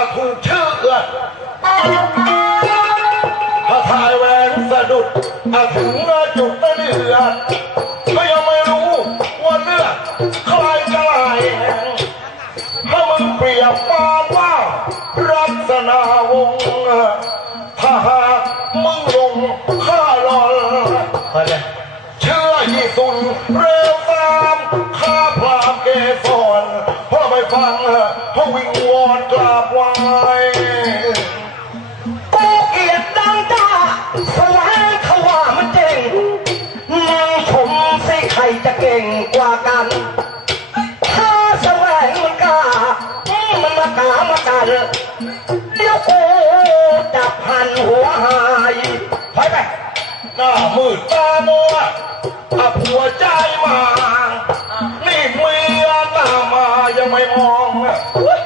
ดอาถูกชื่อถ้าถ่ายแหวนสะดุดอาถึงจุดตะเดือ ยังไม่มอง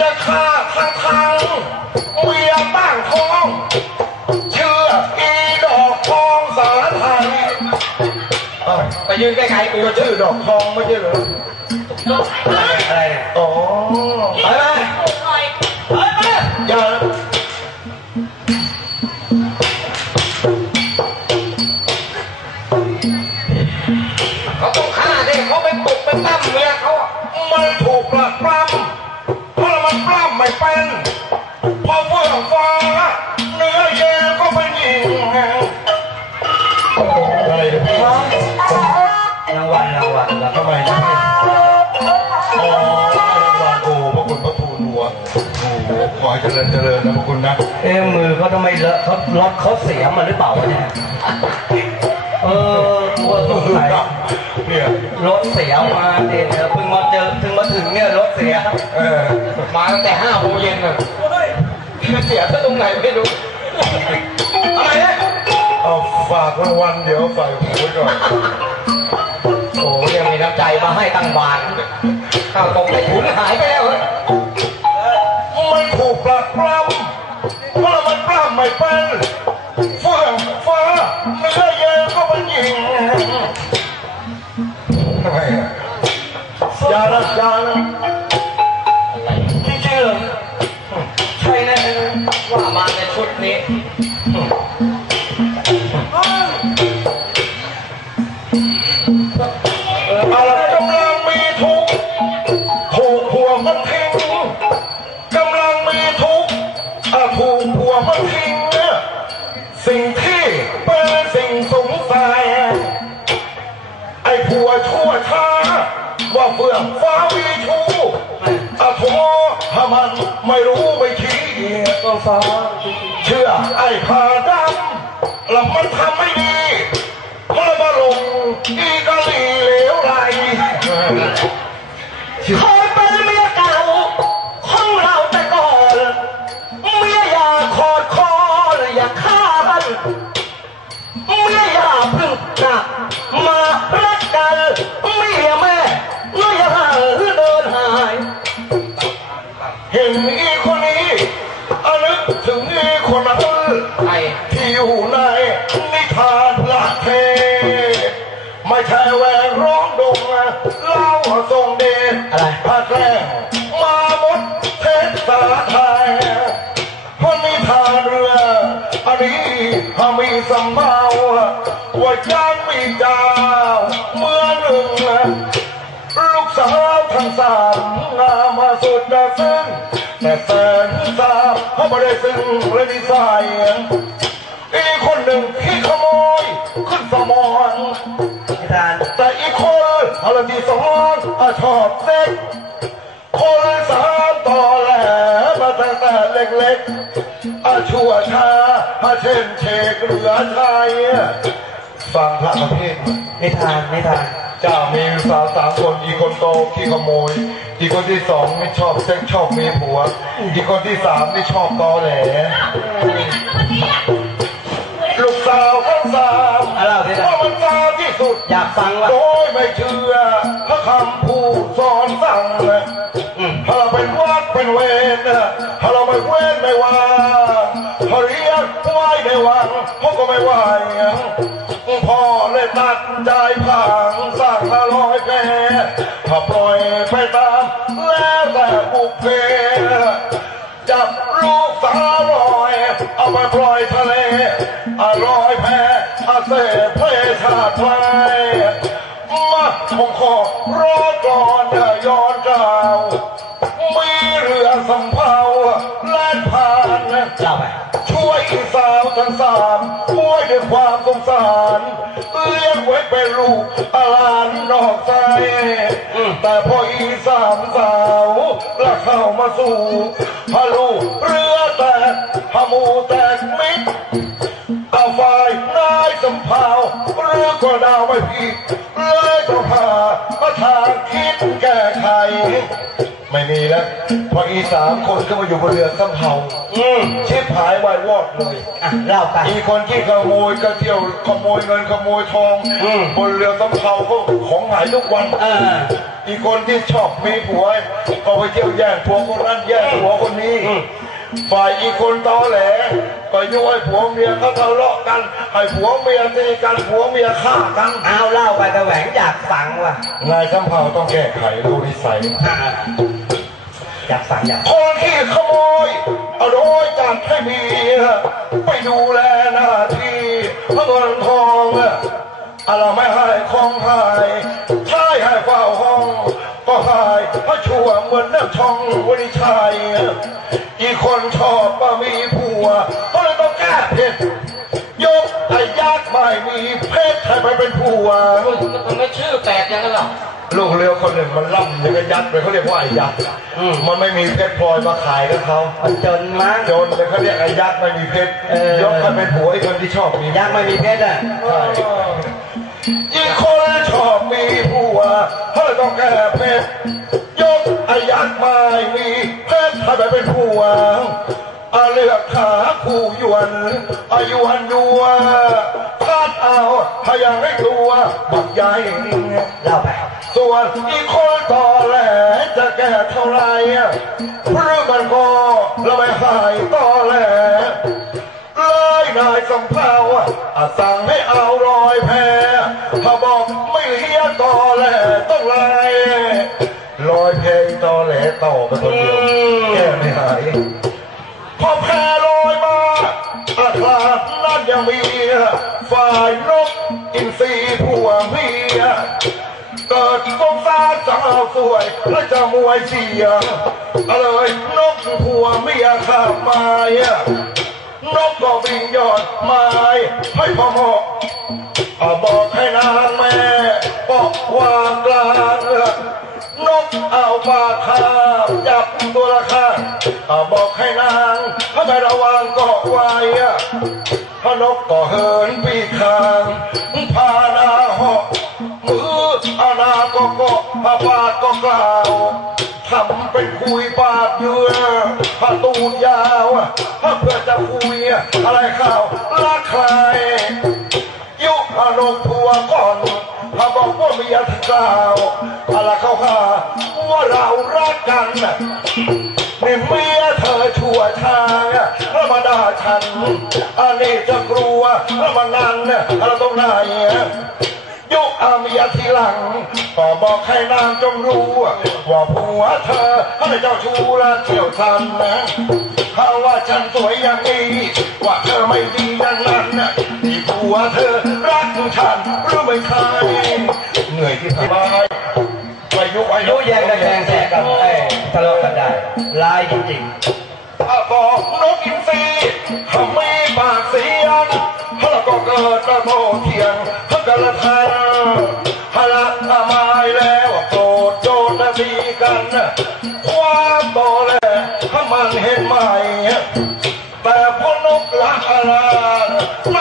จะฆ่าทั้งทางเมียตั้งทอง เชื่ออีดอกทองสาไทยไปยืนใกล้ๆกูก็ชื่อดอกทองไม่ใช่เหรออะไรเนี่ยอ๋อไปไปไปไปอย่าเขาต้องฆ่าเดิเขาไปปลุกไปปั้ม อ้โหขอให้เจริญเจริญนะพระคุณนะเอ้มือเขาทำไมเลอะเขารถเขาเสียมาหรือเปล่าวะเนี่ยเออตัวสงสัยเนี่ยรถเสียมาเด่นเพิ่งมาเจอถึงมาถึงเนี่ยรถเสียเออมาตั้งแต่ห้าโมงเย็นน่ะเสียซะตรงไหนไม่รู้อะไรเนี่ยเอาฝากรางวัลเดี๋ยวใส่หูไว้ก่อนโอ้ยังมีน้ำใจมาให้ตั้งบานข้าวตรงในถุนหายไปแล้วเฮ้ยไม่ถูกปลักปล้ำเพราะมันปล้ำไม่เก็ฟ้า เชื่อไอ้ผาดำแล้วมันทำไม่ดีมันมาลงอีก ไแต่แฟนสาวเขาไม่ได้ซึ้งเลยนิสัยอีกคนหนึ่งขี้ขโมยขึ้นสมองนิทานแต่อีกคนอะไรที่สองอชอบเซ็กคนสามต่อแหลมาตั้งแต่เล็กๆอาชั่วช้าอาเช่นเชกเหลือชายฟังพระประเทศนิทานนิทาน จ้ามีสาวสามคนอีกคนโตขี้ขโมย อีกคนที่สองไม่ชอบเซ็กชอบมีผัว อีกคนที่สามนี่ชอบตอแหลลูกสาวทั้งสามเอาเล่าสิว่ามันสาวที่สุดอยากฟังว่ะโดยไม่เชื่อพระคำพูดสอนสั่งอืมถ้าเราเป็นวัดเป็นเวรถ้าเราไม่เว้นไม่วางถ้าเรียกไหว้ในวังเขาก็ไม่ไหวพ่อเลยตัดใจผาง ไป ช่วยสาวทั้งสามมวยด้วยความสงสารเลี้ยงไว้เป็นลูกอาลานนอกใจแต่พออีสามสาวและเข้ามาสู่พะลูกเรือแตกพะหมูแตกมิดเอาฝ่ายนายสำเภาเรือก็ดาวไม่ผิดเลยต้อ ไม่มีแล้วพออีสามคนก็มาอยู่บนเรือสำเภาอืมชิบหายวายวอดเลย อะเล่าไปอีคนที่ขโมยก็เที่ยวขโมยเงินขโมยทองอืม บนเรือสำเภาก็ของหายทุกวัน เออ อีคนที่ชอบมีผัวก็ไปเที่ยวแย่งผัวคนนั้นแย่งผัวคนนี้อืมฝ่ายอีคนตอแหลก็ยุ่งให้ผัวเมียเขาทะเลาะกันให้ผัวเมียตีกันผัวเมียฆ่ากันเอาเล่าไปแต่แหวงอยากฟังว่ะนายสำเภาต้องแก้ไขรู้นิสัย อะ อยากฟังอยากคนที่ขโมยเอาโดยจัดให้เมียไปดูแลหน้าที่เงินทองอะไรไม่ให้ของหายใช้ให้เฝ้าห้อง ก็หายเพราะชั่วเหมือนน้ำช่องวันิชัยอีกคนชอบว่ามีผัวก็เลยต้องแก้เผ็ดยกไอ้ยักษ์ไม่มีเพชรให้ไปเป็นผัวมันไม่ชื่อแปลกอย่างนั้นหรอก ลูกเรือคนหนึ่งมันล่ำอย่างกับยักษ์เลยเขาเรียกว่าไอ้ยักษ์อืมมันไม่มีเพชรพลอยมาขายกับเขามันจนมั้งโจรเลยเขาเรียกไอ้ยักษ์ไม่มีเพชรเออ ยกให้เป็นผัวไอ้คนที่ชอบมียักษ์ไม่มีเพชรอะใช่อีกคนชอบมีผัวเฮ้ยต้องแก้เพชรยกไอ้ยักษ์ไม่มีเพชรให้ไปเป็นผัวอาเลือกขาคู่ยวนอายุหันยัวคาดเอาถ้ายังไม่กลัวบักใหญ่ เล่าไป ส่วนอีกคนต่อแหลจะแก้เท่าไรอะหรือมันก็เราไม่หายต่อแหลเลยนายสำเภาอะอะสั่งให้เอารอยแพถ้าบอกไม่เลี้ยงต่อแหลต้องไล่รอยแพต่อแหลต่อไปคนเดียวแก้ไม่หายพอแพลอยมาอาคาศนั่นยังมีฝ่ายนกอินทรีผัวเมีย เกิดสงสารสาวสวยและจะมวยเชียร์เลยนกผัวเมียข้ามมายนกก็บินยอดไม้ให้พ่อหมอบอกให้นางแม่บอกวางกลางนกเอาปากคาจับตัวละข้าบอกให้นางให้ไประวังเกาะไว้อะพระนกก็เหินปีกคางพานาหอก ก็ก็พาปาดก็กล่าวทำเป็นคุยปากเยือผ้าตูดยาวเพื่อจะคุยอะไรข่าวรักใครยุคอารมณ์ผัวก่อนถ้าบอกว่ามียที่กล่าวอะไรเขาหาว่าเรารักกันนี่เมียเธอชั่วทางแล้วมาด่าฉันอันนี้จะกลัวแล้วมานั่นเราตรงไหนยุ คอาเมียทีหลังก็บอกให้นางจงรู้ว่าผัวเธอให้เจ้าชู้และเกี่ยวทันนะถ้าว่าฉันสวยอย่างนี้ว่าเธอไม่ดีอย่างนั้นนะที่ผัวเธอรักฉันหรือไม่ใครเหนื่อยที่สบายไปยุคอายุรู้แยงกันแทงแสกันเอ้ยทะเลาะกันได้ลายจริงถ้าบอกนกอินทรีทำไม่ปากเสียงแล้วก็เกิดกระโมเที สีกันควาต่อแลถ้ามันเห็นไหมแต่พอนกละลาเ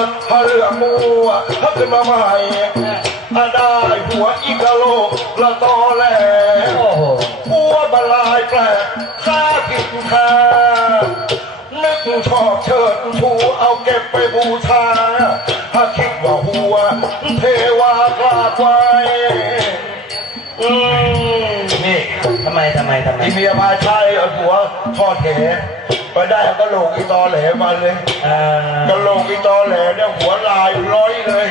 เกิดถ้าเรื่องมัวถ้าขึ้นมาใหม่ถ้าได้หัวอีกกะโลกละตอแหลหัวบลายแปลกข้าผิดค่านึกชอบเชิดชูเอาเก็บไปบูชาถ้าคิดว่าหัว เทวากราบไว้า มนี่ทำไมมทำไมทำไมอีเมียพาชายเอาหัวทอดแหไปได้กระโหลกอีตอแหลมาเลยเอ่อกระโหลกอีตอแหลเนี่ยหัวลายร้อยเลย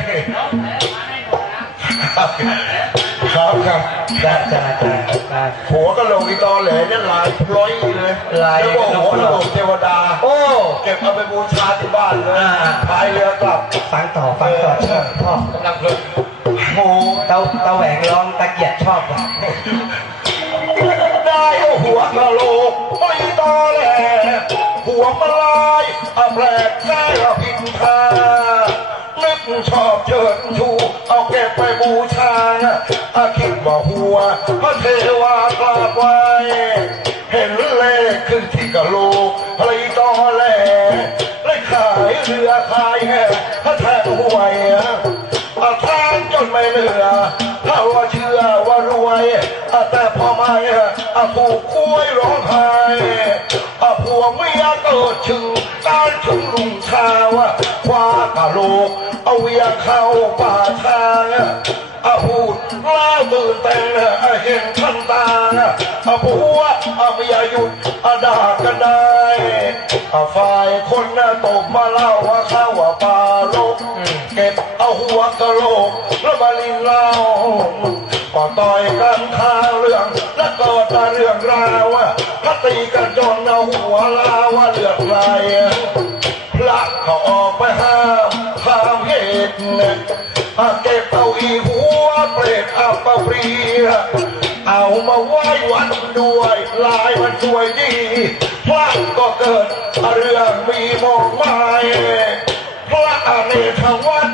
ครับครับจ้าจ้าจ้าจ้าหัวกระโหลกอีตอแหลเนี่ยลายร้อยเลยลายแล้วก็หัวกระโหลกเทวดา โอ้ เก็บเอาไปบูชาที่บ้านเลยอ่า พายเรือกลับ ฟังต่อฟังต่อชอบชอบกำลังเพลินโอ้เตาเตาแหวงร้องตะเกียบชอบว่ะได้เอา หัวกระโหลกไม่ตอแหลหัวมาลายเอาแปลกแท้ผิดทานึกชอบเชิดชู เอาเก็บไปบูชาอาคิดว่าหัวพระเทวากราบไว้เห็นเลขขึ้นที่กะโหลกอะไรตอแหลเลยขายเรือขายแห่พระแทนหวยอาทานจนไม่เหลือถ้าว่าเชื่อว่ารวยอาแต่พอไม่อาถูกคุยร้องไห้ วัวเมียเกิดชึงการชุมลุงชาวคว้ากะโหลกเอาเวียเข้าป่าทางอาพูดล่าตื่นเต้นเห็นทันตาอาผัวอาเมียหยุดอาด่ากันได้อาฝ่ายคนน่ะตกมาเล่าว่าข้าว่าป่าลกเก็บเอาหัวกะโหลกแล้วมาลินเล่าก็ต่อยกันข้างเรื่องแล้วก็ตาเรื่องราวพั ตีกันจนเอาหัวลาว่าเลือดไหลพระเขาออกไปห้ามห้ามเหตุอาเก็บเอาอีหัวเปรตอัปปรีเอามาไหว้วัดด้วยลายมันสวยดีพระก็เกิดเรื่องมีมองไม้พระอเนกวัด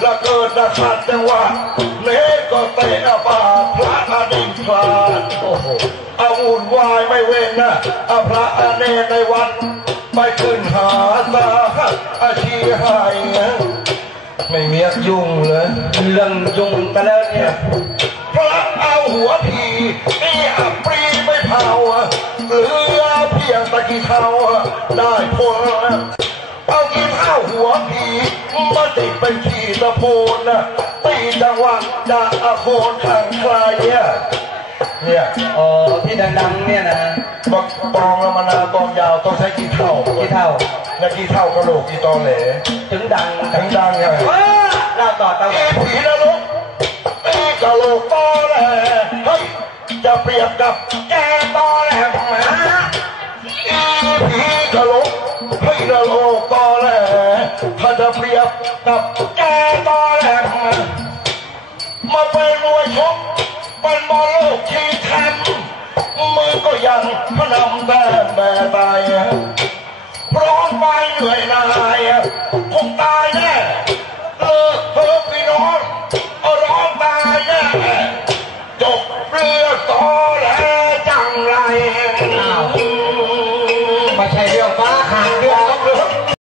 และเกิดดัชัดจังหวะเนก็เตะบาพระอเนกพลาดโอ้โหอา วุ่นวายไม่เว้นนะอาพระอเนกในวัด ไปขึ้นหาสาอาชีให้ไม่มียุ่งเลยเรื่องยุ่งไปแล้วเนี่ยพระเอาหัวผีนี่อับปรีไม่เผาเหลือเพียงตะกี้เท้าได้ผลเอากี่เท้าหัวผีมาติดเป็นขีตะโพนนะตีจังหวะจะอาโคนทางใคร เนี่ยเนี่ยอ๋อที่ดังๆเนี่ยนะบอกกองละมานากองยาวต้องใช้กี่เท่ากี่เท่าและกี่เท่ากระโหลกกี่ตอแหลถึงดังถึงดังไงว้าเราต่อเตาแหวไอ้งผีนรกไอ้กะโหลกตอแหลเฮ้ยจะเปรียบกับแกตอแหลหมาไอ้ผีกะโหลกไอ้กะโหลกตอแหลถ้าจะเปรียบกับแกตอแหลหมามาเป็นมวยชก บอลบอโลกที่ทำมือก็ยังพนมแบแบไปร้อนไปเหนื่อยนายคงตายแน่เลิกเพ้อ